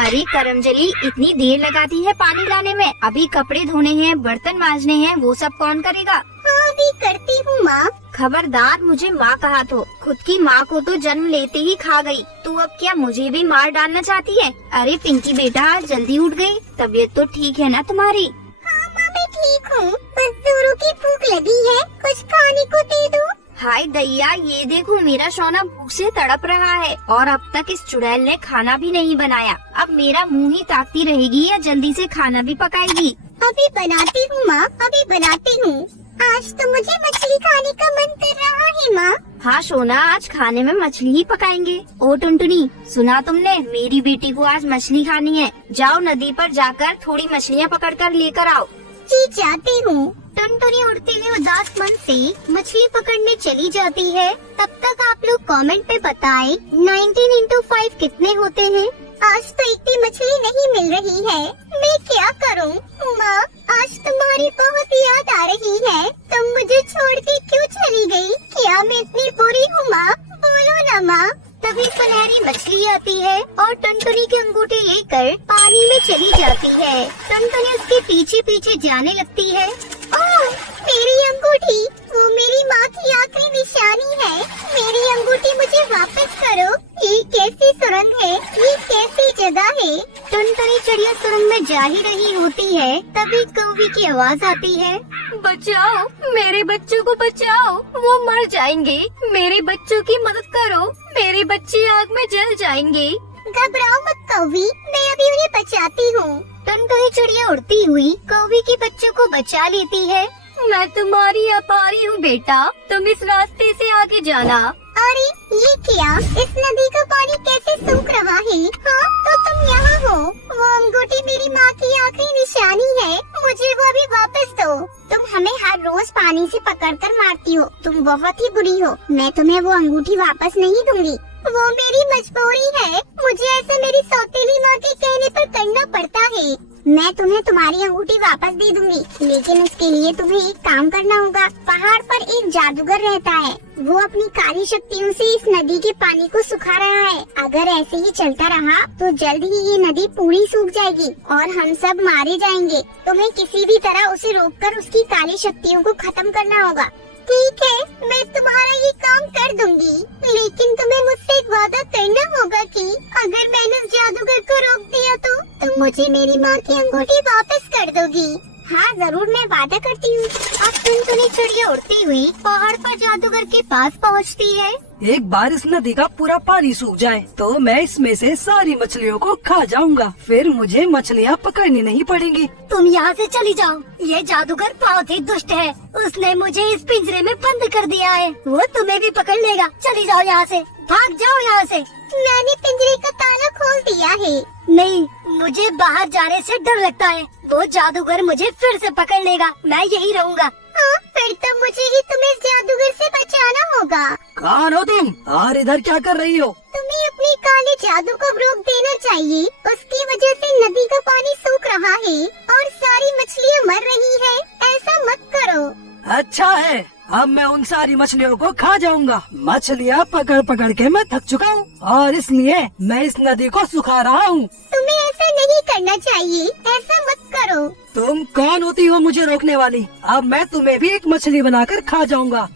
अरे करमजली, इतनी देर लगाती है पानी लाने में। अभी कपड़े धोने हैं, बर्तन मांजने हैं, वो सब कौन करेगा? हाँ अभी करती हूँ माँ। खबरदार मुझे माँ कहा तो। खुद की माँ को तो जन्म लेते ही खा गई, तू अब क्या मुझे भी मार डालना चाहती है? अरे पिंकी बेटा, जल्दी उठ गई? तबीयत तो ठीक है ना तुम्हारी? हाँ माँ मैं ठीक हूँ, बस जोरों की भूख लगी है, कुछ खाने को दे दो। हाय दैया, ये देखो मेरा सोना भूख से तड़प रहा है और अब तक इस चुड़ैल ने खाना भी नहीं बनाया। अब मेरा मुंह ही ताकती रहेगी या जल्दी से खाना भी पकाएगी? अभी बनाती हूँ माँ, अभी बनाती हूँ। आज तो मुझे मछली खाने का मन कर रहा है माँ। हाँ सोना, आज खाने में मछली ही पकाएंगे। ओ टुनटुनी, सुना तुमने? मेरी बेटी को आज मछली खानी है। जाओ नदी पर जाकर थोड़ी मछलियाँ पकड़ कर लेकर आओ। जी जाती हूँ। टुनटुनी उड़ते हुए उदास मन से मछली पकड़ने चली जाती है। तब तक आप लोग कमेंट पे बताएं 19 into 5 कितने होते हैं। आज तो इतनी मछली नहीं मिल रही है, मैं क्या करूं? माँ आज तुम्हारी बहुत याद आ रही है, तुम मुझे छोड़ के क्यों चली गई? क्या मैं इतनी बुरी हूँ माँ? बोलो ना माँ। तभी सुनहरी मछली आती है और टुनटुनी की अंगूठी लेकर पानी में चली जाती है। टुनटुनी उसके पीछे पीछे जाने लगती है। ओह मेरी अंगूठी, वो मेरी माँ की आखिरी निशानी है। मेरी अंगूठी मुझे वापस करो। ये कैसी सुरंग है, ये कैसी जगह है? टुनटुनी चिड़िया सुरंग में जा ही रही होती है, तभी कौवी की आवाज आती है। बचाओ, मेरे बच्चों को बचाओ, वो मर जाएंगे। मेरे बच्चों की मदद करो, मेरे बच्चे आग में जल जाएंगे। घबराओ मत कौवी, मैं अभी उन्हें बचाती हूँ। टुनटुनी चिड़िया उड़ती हुई कौवी के बच्चों को बचा लेती है। मैं तुम्हारी आभारी हूँ बेटा, तुम इस रास्ते से आगे जाना। अरे ये क्या, इस नदी का पानी कैसे सूख रहा है? हाँ तो तुम यहाँ हो। वो अंगूठी मेरी माँ की आखिरी निशानी है, मुझे वो अभी वापस दो। तुम हमें हर रोज पानी से पकड़कर मारती हो, तुम बहुत ही बुरी हो। मैं तुम्हें वो अंगूठी वापस नहीं दूंगी, वो मेरी मजबूरी है। मुझे ऐसा मेरी सौतेली माँ के कहने पर करना पड़ता है। मैं तुम्हें तुम्हारी अंगूठी वापस दे दूंगी, लेकिन उसके लिए तुम्हें एक काम करना होगा। पहाड़ पर एक जादूगर रहता है, वो अपनी काली शक्तियों से इस नदी के पानी को सुखा रहा है। अगर ऐसे ही चलता रहा तो जल्द ही ये नदी पूरी सूख जाएगी और हम सब मारे जाएंगे। तुम्हें किसी भी तरह उसे रोककर उसकी काली शक्तियों को खत्म करना होगा। ठीक है, मैं तुम्हारा ये काम कर दूंगी, लेकिन तुम्हें मुझसे एक वादा करना होगा कि अगर मैंने उस जादूगर को रोक दिया तो तुम मुझे मेरी माँ की अंगूठी वापस कर दोगी। हाँ जरूर, मैं वादा करती हूँ। अब टुनटुनी चिड़िया उड़ती हुई पहाड़ पर जादूगर के पास पहुँचती है। एक बार इस नदी का पूरा पानी सूख जाए तो मैं इसमें से सारी मछलियों को खा जाऊंगा, फिर मुझे मछलियाँ पकड़नी नहीं पड़ेंगी। तुम यहाँ से चली जाओ, ये जादूगर बहुत ही दुष्ट है। उसने मुझे इस पिंजरे में बंद कर दिया है, वो तुम्हें भी पकड़ लेगा। चली जाओ यहाँ से, भाग जाओ यहाँ से। मैंने पिंजरे का ताला खोल दिया है। नहीं, मुझे बाहर जाने से डर लगता है, वो जादूगर मुझे फिर से पकड़ लेगा। मैं यही रहूँगा। हाँ, फिर तो मुझे ही तुम्हें इस जादूगर से बचाना होगा। कौन हो तुम और इधर क्या कर रही हो? तुम्हें अपने काले जादू को रोक देना चाहिए, उसकी वजह से नदी का पानी सूख रहा है और सारी मछलियाँ मर रही है। ऐसा मत करो। अच्छा है, अब मैं उन सारी मछलियों को खा जाऊंगा। मछलियाँ पकड़ पकड़ के मैं थक चुका हूँ और इसलिए मैं इस नदी को सुखा रहा हूँ। तुम्हें ऐसा नहीं करना चाहिए, ऐसा मत करो। तुम कौन होती हो मुझे रोकने वाली? अब मैं तुम्हें भी एक मछली बनाकर खा जाऊंगा।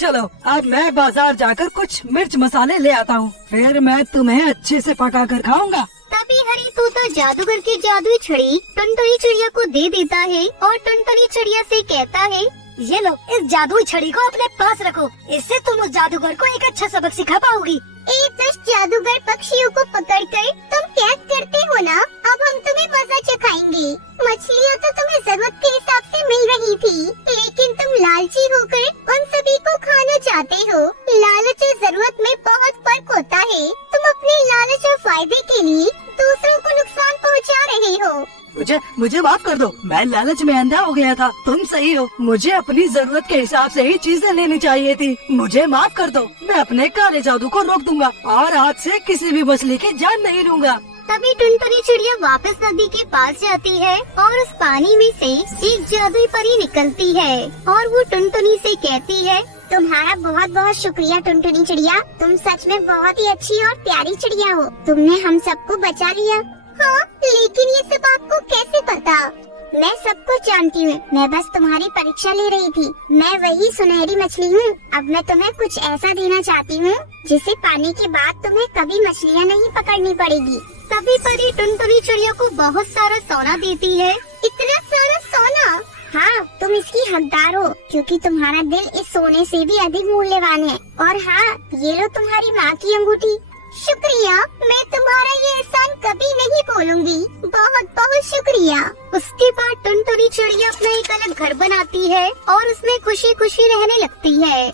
चलो अब मैं बाजार जाकर कुछ मिर्च मसाले ले आता हूँ, फिर मैं तुम्हें अच्छे से पका कर खाऊंगा। तभी हरी तोता जादूगर की जादुई छड़ी टुनटुनी चिड़िया को दे देता है और टुनटुनी चिड़िया से कहता है, ये लो, इस जादुई छड़ी को अपने पास रखो, इससे तुम उस जादूगर को एक अच्छा सबक सिखा पाओगी। एक दुष्ट जादूगर पक्षियों को पकड़कर तुम कैद करते हो ना, अब हम तुम्हें मजा चखाएंगे। मछलियाँ तो तुम्हें जरूरत के हिसाब से मिल रही थी, लेकिन तुम लालची होकर उन सभी को खाना चाहते हो। लालच और जरूरत में बहुत फर्क होता है। तुम अपने लालच और फायदे के लिए दूसरों को नुकसान पहुँचा रहे हो। मुझे माफ कर दो, मैं लालच में अंधा हो गया था। तुम सही हो, मुझे अपनी जरूरत के हिसाब से ही चीजें लेनी चाहिए थी। मुझे माफ कर दो, मैं अपने काले जादू को रोक दूंगा और आज से किसी भी मछली की जान नहीं लूंगा। तभी टुनटुनी चिड़िया वापस नदी के पास जाती है और उस पानी में से एक जादुई परी निकलती है और वो टुनटुनी से कहती है, तुम्हारा बहुत बहुत शुक्रिया टुनटुनी चिड़िया, तुम सच में बहुत ही अच्छी और प्यारी चिड़िया हो। तुमने हम सबको बचा लिया। हाँ, लेकिन ये सब आपको कैसे पता? मैं सब कुछ जानती हूँ, मैं बस तुम्हारी परीक्षा ले रही थी। मैं वही सुनहरी मछली हूँ। अब मैं तुम्हें कुछ ऐसा देना चाहती हूँ जिसे पाने के बाद तुम्हें कभी मछलियाँ नहीं पकड़नी पड़ेगी। तभी परी टुनटुनी चिड़िया को बहुत सारा सोना देती है। इतना सारा सोना? हाँ, तुम इसकी हकदार हो, क्योंकि तुम्हारा दिल इस सोने से भी अधिक मूल्यवान है। और हाँ, ये लो तुम्हारी माँ की अंगूठी। शुक्रिया, मैं तुम्हारा ये एहसान कभी नहीं भूलूंगी। बहुत बहुत शुक्रिया। उसके बाद टुनटुनी चिड़िया अपना एक अलग घर बनाती है और उसमें खुशी खुशी रहने लगती है।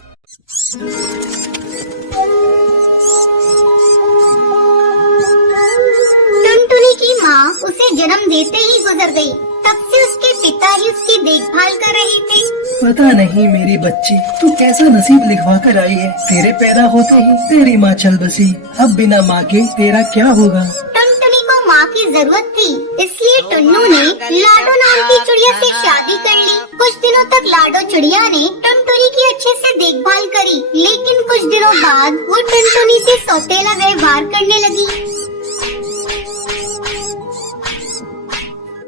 टुनटुनी की माँ उसे जन्म देते ही गुजर गई। तब से उसके पिता ही उसकी देखभाल कर रहे थे। पता नहीं मेरी बच्ची तू कैसा नसीब लिखवा कर आई है। तेरे पैदा होते ही तेरी माँ चल बसी, अब बिना माँ के तेरा क्या होगा। टुनटुनी को माँ की जरूरत थी, इसलिए टुन्नू ने लाडो नाम की चिड़िया से शादी कर ली। कुछ दिनों तक लाडो चिड़िया ने टुनटुनी की अच्छे से देखभाल करी, लेकिन कुछ दिनों बाद वो टुनटुनी से सौतेला व्यवहार करने लगी।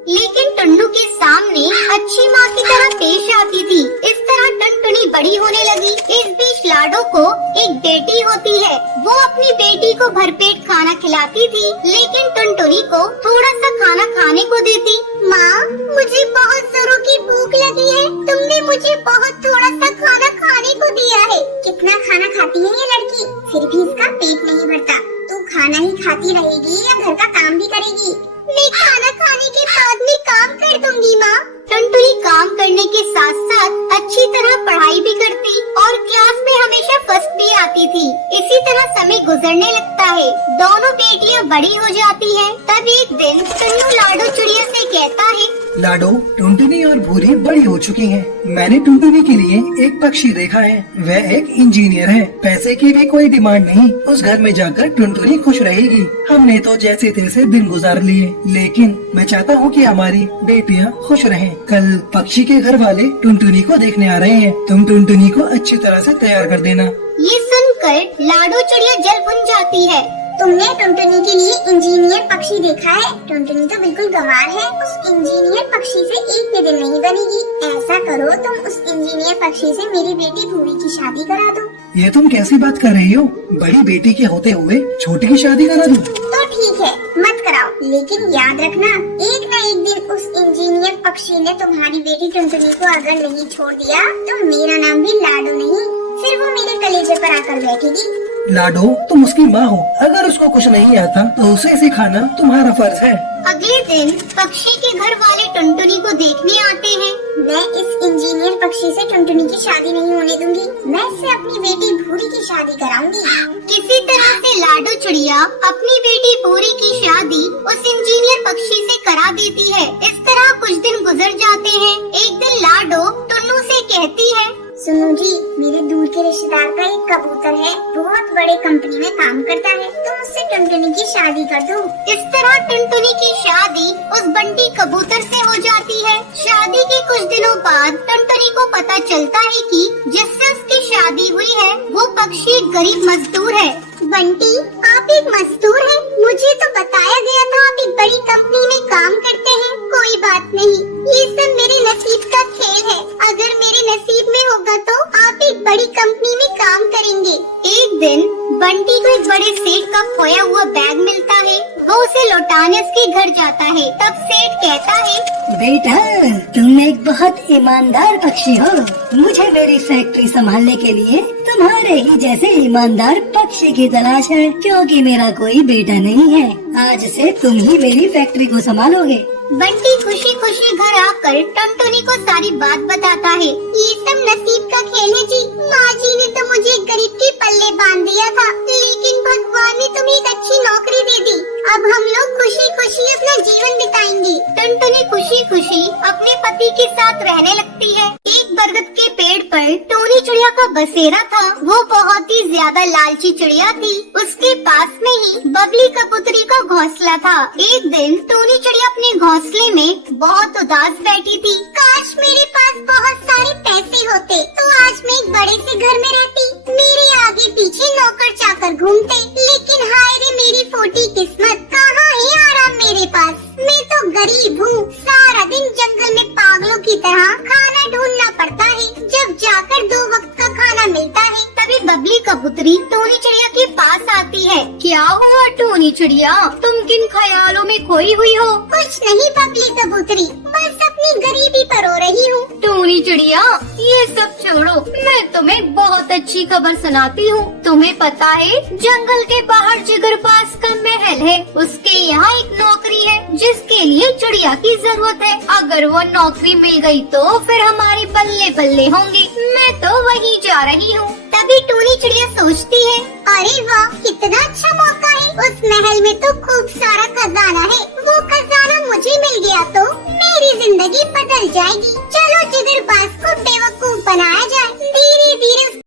लेकिन टुन्नू के सामने अच्छी माँ की तरह पेश आती थी। इस तरह टुनटुनी बड़ी होने लगी। इस बीच लाडो को एक बेटी होती है। वो अपनी बेटी को भरपेट खाना खिलाती थी, लेकिन टुनटुनी को थोड़ा सा खाना खाने को देती। माँ, मुझे बहुत जोरों की भूख लगी है। तुमने मुझे बहुत थोड़ा सा खाना खाने को दिया है। कितना खाना खाती है ये लड़की, फिर भी इसका पेट नहीं भरता। तू खाना ही खाती रहेगी या घर का काम भी करेगी? मैं खाना खाने के बाद में काम कर दूंगी माँ। टुनटुनी काम करने के साथ साथ अच्छी तरह पढ़ाई भी करती और क्लास में हमेशा फर्स्ट भी आती थी। इसी तरह समय गुजरने लगता है। दोनों बेटियां बड़ी हो जाती हैं। तब एक दिन टुन्नू लाडो चिड़िया से कहता है, लाडो, टुनटुनी और भूरी बड़ी हो चुकी हैं। मैंने टुनटुनी के लिए एक पक्षी देखा है। वह एक इंजीनियर है। पैसे की भी कोई डिमांड नहीं। उस घर में जाकर टुनटुनी खुश रहेगी। हमने तो जैसे तैसे दिन गुजार लिए, लेकिन मैं चाहता हूँ कि हमारी बेटियाँ खुश रहें। कल पक्षी के घर वाले टुनटुनी को देखने आ रहे हैं। तुम टुनटुनी को अच्छी तरह से तैयार कर देना। ये सुनकर लाडो चिड़िया जल भुन जाती है। तुमने टुनटुनी के लिए इंजीनियर पक्षी देखा है? टुनटुनी तो बिल्कुल गंवार है। उस इंजीनियर पक्षी से एक भी दिन नहीं बनेगी। ऐसा करो, तुम उस इंजीनियर पक्षी से मेरी बेटी भूरी की शादी करा दो। ये तुम कैसी बात कर रही हो? बड़ी बेटी के होते हुए छोटी की शादी करा दूं? तो ठीक है, मत कराओ, लेकिन याद रखना, एक न एक दिन उस इंजीनियर पक्षी ने तुम्हारी बेटी टुनटुनी को अगर नहीं छोड़ दिया तो मेरा नाम भी लाडो नहीं, फिर वो मेरे कलेजे पर आकर बैठेगी। लाडो, तुम उसकी माँ हो। अगर उसको कुछ नहीं आता तो उसे सिखाना तुम्हारा फर्ज है। अगले दिन पक्षी के घर वाले टुनटुनी को देखने आते हैं। मैं इस इंजीनियर पक्षी से टुनटुनी की शादी नहीं होने दूंगी। मैं इससे अपनी बेटी भूरी की शादी कराऊंगी। किसी तरह से लाडो चिड़िया अपनी बेटी भूरी की शादी उस इंजीनियर पक्षी से करा देती है। इस तरह कुछ दिन गुजर जाते हैं। एक दिन लाडो टुन्नू से कहती है, सुनो जी, मेरे दूर के रिश्तेदार का एक कबूतर है, बहुत बड़े कंपनी में काम करता है, तुम उससे टुनटुनी की शादी कर दो। इस तरह टुनटुनी की शादी उस बंटी कबूतर से हो जाती है। शादी के कुछ दिनों बाद टुनटुनी को पता चलता है कि जिससे उसकी शादी हुई है वो पक्षी एक गरीब मजदूर है। बंटी, आप एक मजदूर हैं? मुझे तो बताया गया था आप एक बड़ी कंपनी में काम करते हैं। कोई बात नहीं, ये सब मेरे नसीब का खेल है। अगर मेरे नसीब में होगा तो आप एक बड़ी कंपनी में काम करेंगे। एक दिन बंटी को एक बड़े सेठ का खोया हुआ बैग मिलता है। वो उसे लौटाने उसके घर जाता है। तब सेठ कहता है, बेटा, तुम एक बहुत ईमानदार पक्षी हो। मुझे मेरी फैक्ट्री संभालने के लिए तुम्हारे ही जैसे ईमानदार पक्षी की तलाश है, क्योंकि मेरा कोई बेटा नहीं है। आज से तुम ही मेरी फैक्ट्री को संभालोगे। बंटी खुशी खुशी घर आकर टुनटुनी को सारी बात बताता है। ये सब नसीब का खेल है जी। माँ जी ने तो मुझे गरीब के पल्ले बांध दिया था, लेकिन भगवान ने तुम्हें एक अच्छी नौकरी दे दी। अब हम लोग खुशी खुशी अपना जीवन बिताएंगे। टुनटुनी खुशी खुशी अपने पति के साथ रहने लगती है। एक बरगद के पेड़ पर टोनी चिड़िया चिड़िया का बसेरा था वो बहुत ही ज्यादा लालची चिड़िया थी। उसके पास में ही बबली कबूतरी का घोंसला था। एक दिन टूनी चिड़िया अपने घोंसले में बहुत उदास बैठी थी। काश मेरे पास बहुत सारे पैसे होते तो आज मैं एक बड़े से घर में रहती। मेरे आगे पीछे नौकर चाकर घूमते, लेकिन हाय रे मेरी फोटी किस्मत, कहाँ है आराम मेरे पास। मैं तो गरीब हूँ, सारा दिन जंगल में पागलों की तरह खाना ढूंढना पड़ता है, जब जाकर 2 वक्त का खाना मिलता है। तभी बबली कबूतरी टूनी चिड़िया के पास आती है। क्या हुआ टूनी चिड़िया, तुम किन ख्यालों में खोई हुई हो? कुछ नहीं बबली कबूतरी, बस अपनी गरीबी पर रो रही हूँ। टूनी चिड़िया ये सब छोड़ो, मैं तुम्हें बहुत अच्छी खबर सुनाती हूँ। तुम्हें पता है जंगल के बाहर जिगर पास का महल है, उसके यहाँ एक नौकरी है जिसके लिए चिड़िया की जरूरत है। अगर वो नौकरी मिल गई तो फिर हमारे बल्ले बल्ले होंगे। मैं तो वहीं जा रही हूँ। तभी टूनी चिड़िया सोचती है, अरे वाह, कितना अच्छा मौका है। उस महल में तो खूब सारा खजाना है, वो खजाना मुझे मिल गया तो मेरी जिंदगी बदल जाएगी। चलो जिगर बास को बेवकूफ बनाया जाए। धीरे धीरे